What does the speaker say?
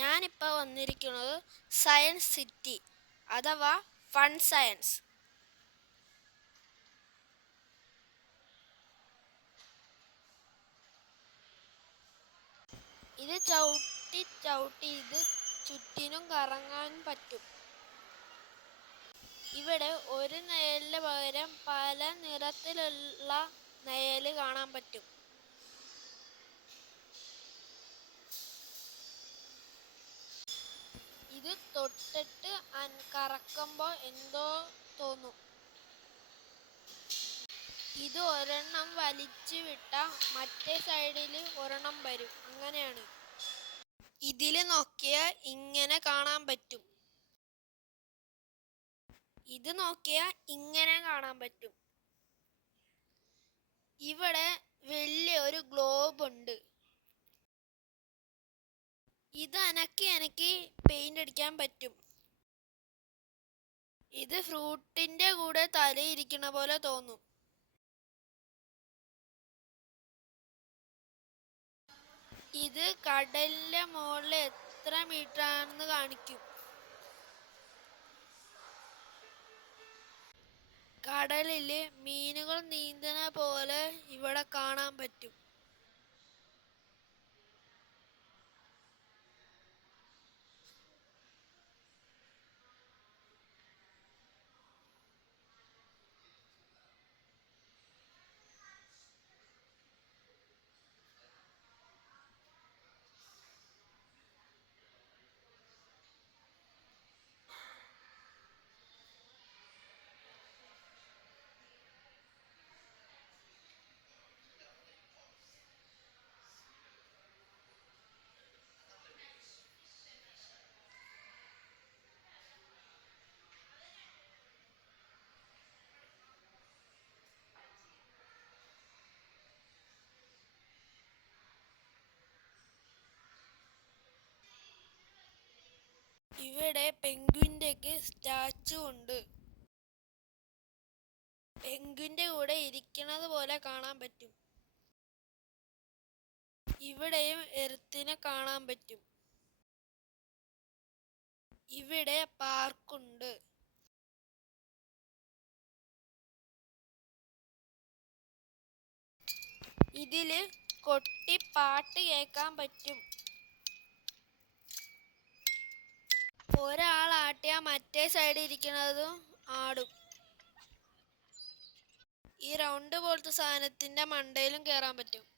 ഞാനിപ്പോൾ വന്നിരിക്കുന്നത് science city അഥവാ ഫൺ സയൻസ്. ഇത് ചവിട്ടി ഇത് ചുറ്റിനും കറങ്ങാൻ പറ്റും. ഇവിടെ ഒരു നെയലിന് പകരം പല നിറത്തിലുള്ള നെയല് കാണാൻ പറ്റും. ഇത് തൊട്ടിട്ട് കറക്കുമ്പോൾ എന്തോ തോന്നും. ഇത് ഒരെണ്ണം വലിച്ചു വിട്ട മറ്റേ സൈഡിൽ ഒരെണ്ണം വരും, അങ്ങനെയാണ്. ഇതില് നോക്കിയാൽ ഇങ്ങനെ കാണാൻ പറ്റും. ഇത് നോക്കിയാൽ ഇങ്ങനെ കാണാൻ പറ്റും. ഇവിടെ വലിയൊരു ഗ്ലോബ് ഉണ്ട്. ഇത് അനക്കി പെയിന്റ് അടിക്കാൻ പറ്റും. ഇത് ഫ്രൂട്ടിന്റെ കൂടെ തലയിരിക്കണ പോലെ തോന്നും. ഇത് കടലിന്റെ മുകളിൽ എത്ര മീറ്റർ ആണെന്ന് കാണിക്കും. കടലില് മീനുകൾ നീന്തണ പോലെ ഇവിടെ കാണാൻ പറ്റും. ഇവിടെ പെൻഗ്വിന്റെ സ്റ്റാച്ചു ഉണ്ട്. പെൻഗ്വിന്റെ കൂടെ ഇരിക്കുന്നത് പോലെ കാണാൻ പറ്റും. ഇവിടെയും എർത്തിനെ കാണാൻ പറ്റും. ഇവിടെ പാർക്കുണ്ട്. ഇതില് കൊട്ടി പാട്ട് കേൾക്കാൻ പറ്റും. ഒരാളാട്ടിയാ മറ്റേ സൈഡിൽ ഇരിക്കുന്നതും ആടും. ഈ റൗണ്ട് പോലത്തെ സാധനത്തിന്റെ മണ്ടയിലും കയറാൻ പറ്റും.